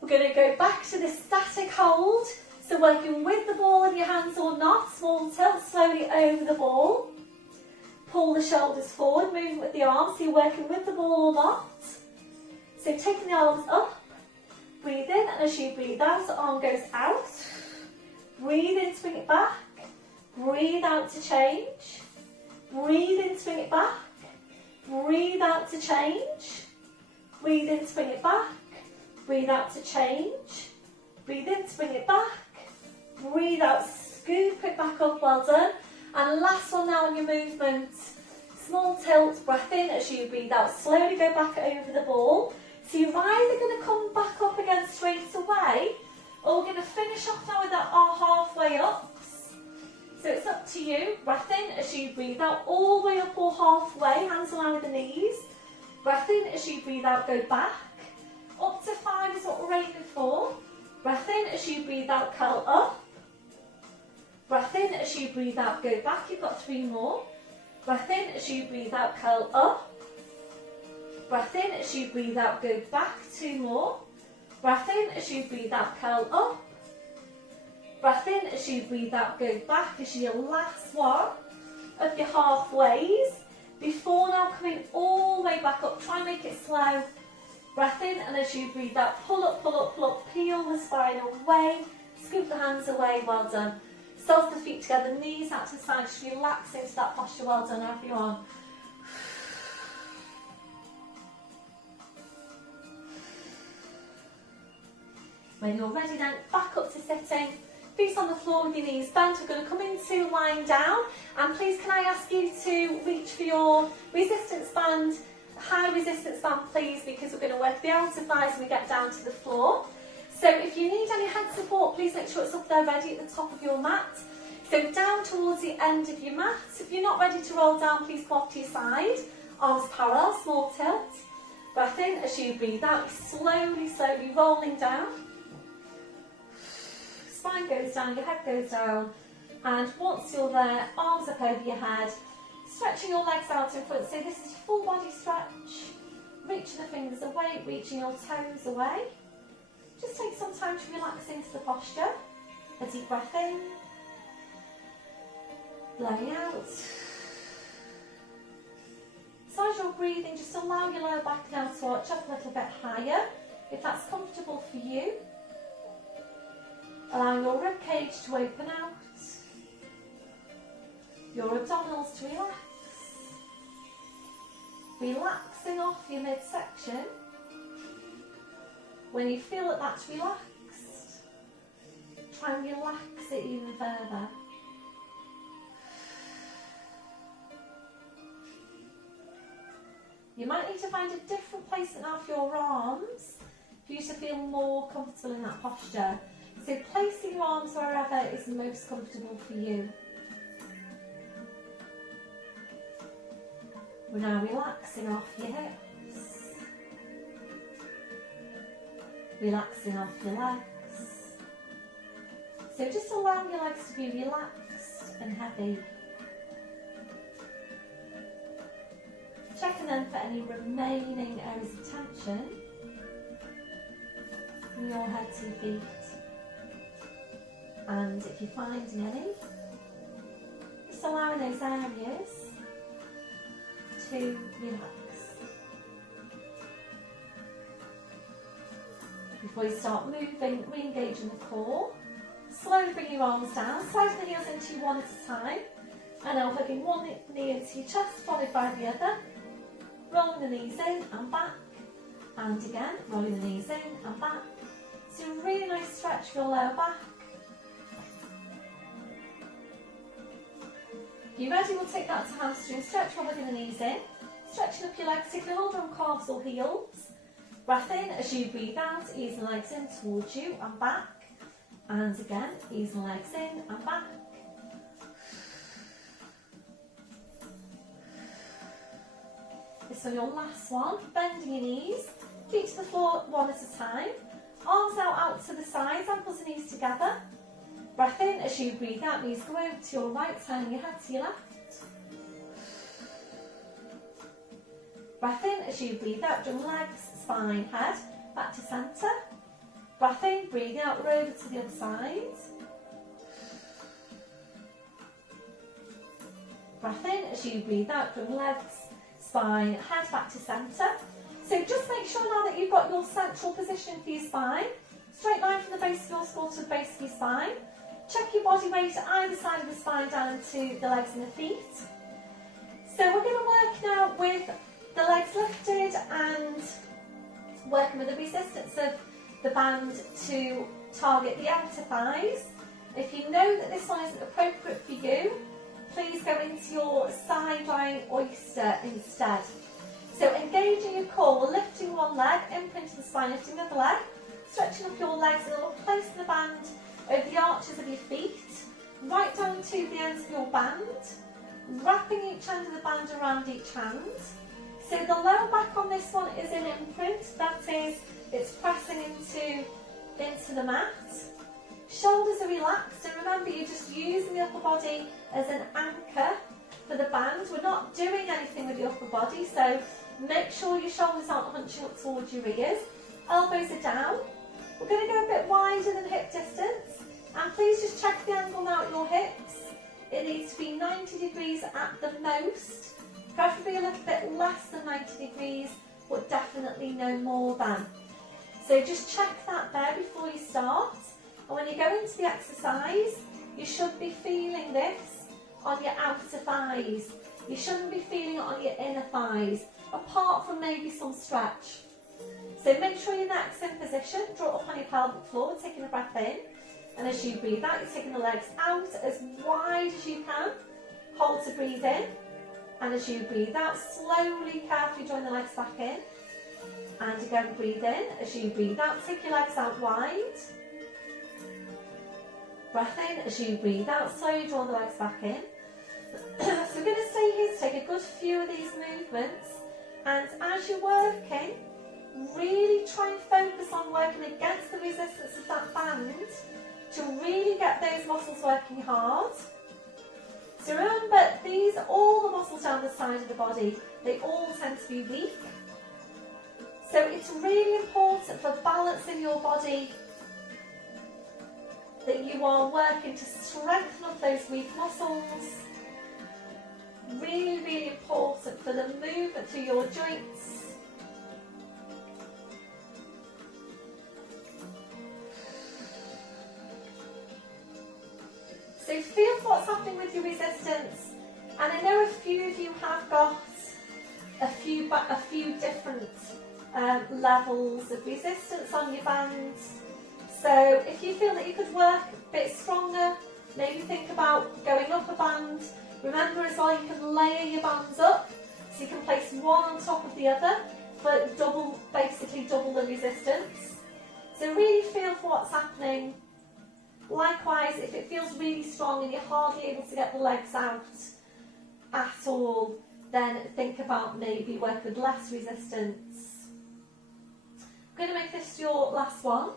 We're going to go back to this static hold. So working with the ball in your hands or not. Small tilt, slowly over the ball. Pull the shoulders forward, moving with the arms. So you're working with the ball or not. So taking the arms up. Breathe in, and as you breathe out, the arm goes out. Breathe in, swing it back. Breathe out to change. Breathe in, swing it back. Breathe out to change. Breathe in, swing it back. Breathe out to change. Breathe in, swing it back. Breathe out, scoop it back up, well done. And last one now on your movement. Small tilt, breath in as you breathe out. Slowly go back over the ball. So you're either going to come back up again straight away, or we're going to finish off now with our halfway ups. So it's up to you. Breath in as you breathe out, all the way up or halfway, hands around with the knees. Breath in as you breathe out, go back. Up to 5 is what we're aiming for. Breath in as you breathe out, curl up. Breath in as you breathe out, go back. You've got 3 more. Breath in as you breathe out, curl up. Breath in as you breathe out, go back. 2 more. Breath in as you breathe out, curl up. Breath in as you breathe out, go back as your last one of your halfways. Before now coming all the way back up, try and make it slow. Breath in, and as you breathe out, pull up, pull up, pull up, peel the spine away, scoop the hands away, well done. Soles the feet together, knees out to the side, just relax into that posture, well done everyone. When you're ready then, back up to sitting, feet on the floor with your knees bent. We're going to come into lying down, and please can I ask you to reach for your resistance band, high resistance band please, because we're going to work the outer thighs when we get down to the floor. So if you need any head support, please make sure it's up there ready at the top of your mat. So down towards the end of your mat. If you're not ready to roll down, please come off to your side. Arms parallel, small tilt. Breath in as you breathe out, slowly, slowly rolling down. Spine goes down, your head goes down. And once you're there, arms up over your head. Stretching your legs out in front. So this is your full body stretch. Reaching the fingers away, reaching your toes away. Just take some time to relax into the posture. A deep breath in. Blowing out. So as you're breathing, just allow your lower back now to arch up a little bit higher, if that's comfortable for you. Allowing your rib cage to open out. Your abdominals to relax. Relaxing off your midsection. When you feel that that's relaxed, try and relax it even further. You might need to find a different placement now for your arms for you to feel more comfortable in that posture. So placing your arms wherever is most comfortable for you. We're now relaxing off your hips. Relaxing off your legs. So just allow your legs to be relaxed and heavy. Checking then for any remaining areas of tension from your head to your feet. And if you're finding any, just allowing those areas to relax. Before you start moving, re-engaging the core. Slowly bring your arms down, slide the heels into you one at a time. And now hugging one knee into your chest, followed by the other. Rolling the knees in and back. And again, rolling the knees in and back. So a really nice stretch for your lower back. If you're ready, we'll take that to hamstring stretch while hugging the knees in. Stretching up your legs, taking a hold on calves or heels. Breath in as you breathe out, easing the legs in towards you and back. And again, easing the legs in and back. So on your last one, bending your knees, feet to the floor one at a time. Arms out to the sides, ankles and knees together. Breath in as you breathe out, knees go over to your right, turning your head to your left. Breath in as you breathe out, bring legs, spine, head, back to centre. Breath in, breathe out, we're over to the other side. Breath in as you breathe out, bring legs, spine, head back to centre. So just make sure now that you've got your central position for your spine. Straight line from the base of your skull to the base of your spine. Check your body weight either side of the spine down to the legs and the feet. So we're going to work now with the legs lifted and working with the resistance of the band to target the outer thighs. If you know that this one isn't appropriate for you, please go into your side lying oyster instead. So engaging your core, lifting one leg, imprinting the spine, lifting the other leg, stretching up your legs and then placing the band over the arches of your feet, right down to the ends of your band, wrapping each end of the band around each hand. So the lower back on this one is in imprint, that is, it's pressing into the mat. Shoulders are relaxed, and remember you're just using the upper body as an anchor for the band. We're not doing anything with the upper body, so make sure your shoulders aren't hunching up towards your ears. Elbows are down. We're going to go a bit wider than hip distance, and please just check the angle now at your hips. It needs to be 90 degrees at the most, preferably a little bit less than 90 degrees, but definitely no more than. So just check that there before you start. And when you go into the exercise, you should be feeling this on your outer thighs. You shouldn't be feeling it on your inner thighs, apart from maybe some stretch. So make sure your neck's in position, draw up on your pelvic floor, taking a breath in. And as you breathe out, you're taking the legs out as wide as you can. Hold to breathe in. And as you breathe out, slowly, carefully join the legs back in. And again, breathe in. As you breathe out, take your legs out wide. Breath in. As you breathe out, slowly draw the legs back in. So we're going to stay here to take a good few of these movements. And as you're working, really try and focus on working against the resistance of that band to really get those muscles working hard. So remember, these are all the muscles down the side of the body. They all tend to be weak. So it's really important for balancing your body that you are working to strengthen up those weak muscles. Really, really important for the movement through your joints. So feel what's happening with your resistance, and I know a few of you have got a few different levels of resistance on your bands. So if you feel that you could work a bit stronger, maybe think about going up a band. Remember as well, you can layer your bands up, so you can place one on top of the other for basically double the resistance. So really feel for what's happening. Likewise, if it feels really strong and you're hardly able to get the legs out at all, then think about maybe work with less resistance. I'm going to make this your last one.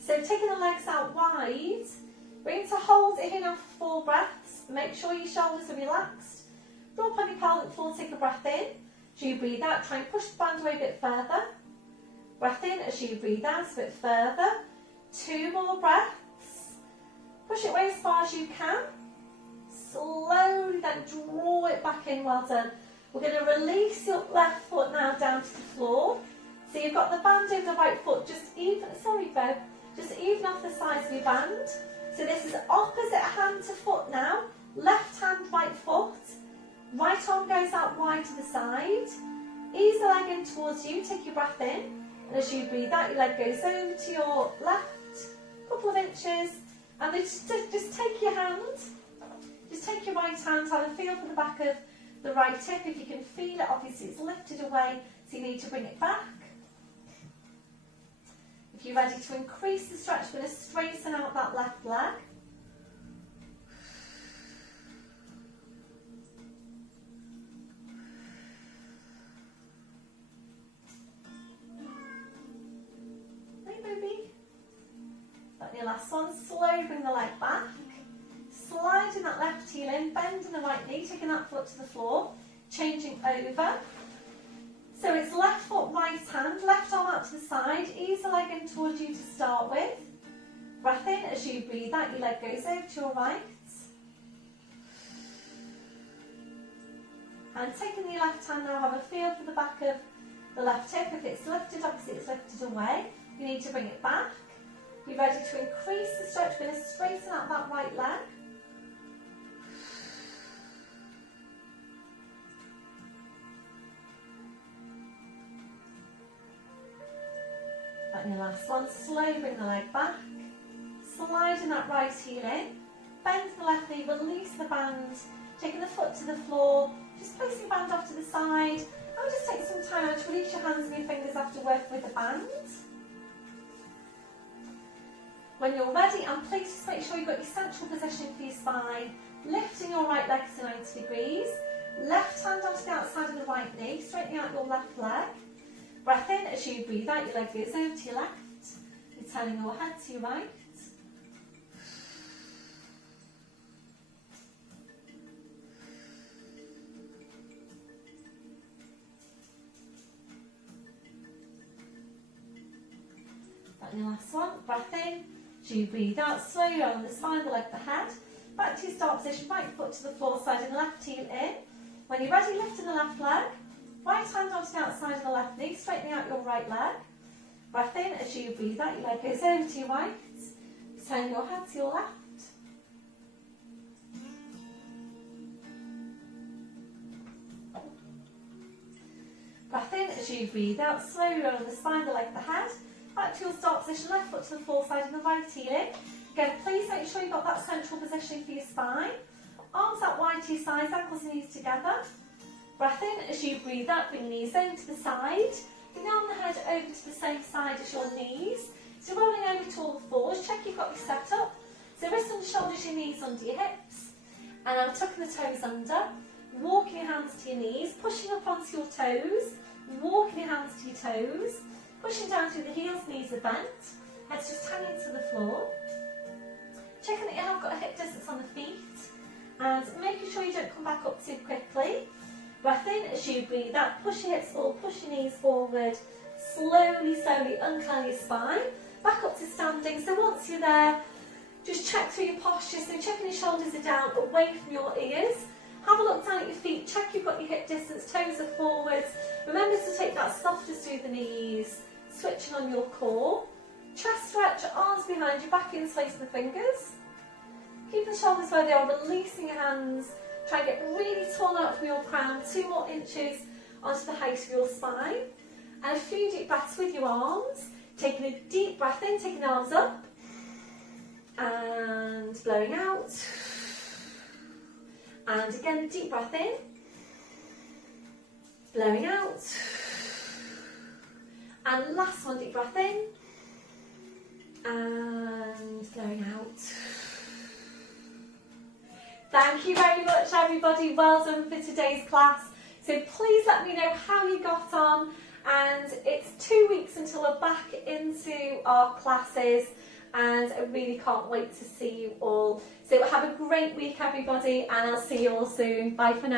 So taking the legs out wide, we're going to hold it here now for 4 breaths. Make sure your shoulders are relaxed. Draw up on your pelvic floor, take a breath in. As you breathe out, try and push the band away a bit further. Breath in as you breathe out a bit further. 2 more breaths. Push it away as far as you can. Slowly then draw it back in, well done. We're going to release your left foot now down to the floor. So you've got the band over the right foot, just even off the sides of your band. So this is opposite hand to foot now. Left hand, right foot. Right arm goes out wide to the side. Ease the leg in towards you, take your breath in. And as you breathe out, your leg goes over to your left, a couple of inches. And then just take your hand, just take your right hand, have a feel for the back of the right hip. If you can feel it, obviously it's lifted away, so you need to bring it back. If you're ready to increase the stretch, we're going to straighten out that left leg. last one, slowly bring the leg back. Sliding that left heel in, bending the right knee, taking that foot to the floor, changing over. So it's left foot, right hand, left arm out to the side, ease the leg in towards you to start with. Breath in as you breathe out, your leg goes over to your right. And taking the left hand now, have a feel for the back of the left hip. If it's lifted, obviously it's lifted away. You need to bring it back. Be ready to increase the stretch. We're going to straighten out that right leg. And your last one, slowly bring the leg back. Sliding that right heel in. Bend the left knee, release the band. Taking the foot to the floor. Just placing the band off to the side. And just take some time out to release your hands and your fingers after working with the band. When you're ready, and please just make sure you've got your central positioning for your spine. Lifting your right leg to 90 degrees. Left hand onto the outside of the right knee, straightening out your left leg. Breath in as you breathe out, your leg goes over to your left. You're turning your head to your right. And your last one, breath in, as you breathe out, slowly roll the spine, the leg, the head. Back to your start position, right foot to the floor, sliding the left heel in. When you're ready, lifting the left leg. Right hand onto the outside of the left knee, straightening out your right leg. Breath in, as you breathe out, your leg goes over to your right. Turn your head to your left. Breath in, as you breathe out, slowly roll the spine, the leg, the head. Back to your start position, left foot to the floor, side and the right heel in. Again, please make sure you've got that central positioning for your spine. Arms out wide to your sides, ankles and knees together. Breath in as you breathe out, bring knees over to the side. Bring arm the head over to the same side as your knees. So rolling over to all fours, check you've got your setup. So wrists under shoulders, your knees under your hips. And now tucking the toes under. Walking your hands to your knees, pushing up onto your toes. Walking your hands to your toes. Pushing down through the heels, knees are bent. Head's just hanging to the floor. Checking that you have got a hip distance on the feet. And making sure you don't come back up too quickly. Breath in as you breathe out. Push your hips forward, push your knees forward. Slowly, slowly uncurl your spine. Back up to standing. So once you're there, just check through your posture. So checking your shoulders are down, away from your ears. Have a look down at your feet. Check you've got your hip distance. Toes are forwards. Remember to take that softness through the knees. Switching on your core. Chest stretch, arms behind you, back interlacing the fingers. Keep the shoulders where they are, releasing your hands. Try and get really tall out from your crown, 2 more inches onto the height of your spine. And a few deep breaths with your arms. Taking a deep breath in, taking the arms up. And blowing out. And again, deep breath in. Blowing out. And last one, deep breath in. And blowing out. Thank you very much, everybody. Well done for today's class. So please let me know how you got on. And it's 2 weeks until we're back into our classes. And I really can't wait to see you all. So have a great week, everybody. And I'll see you all soon. Bye for now.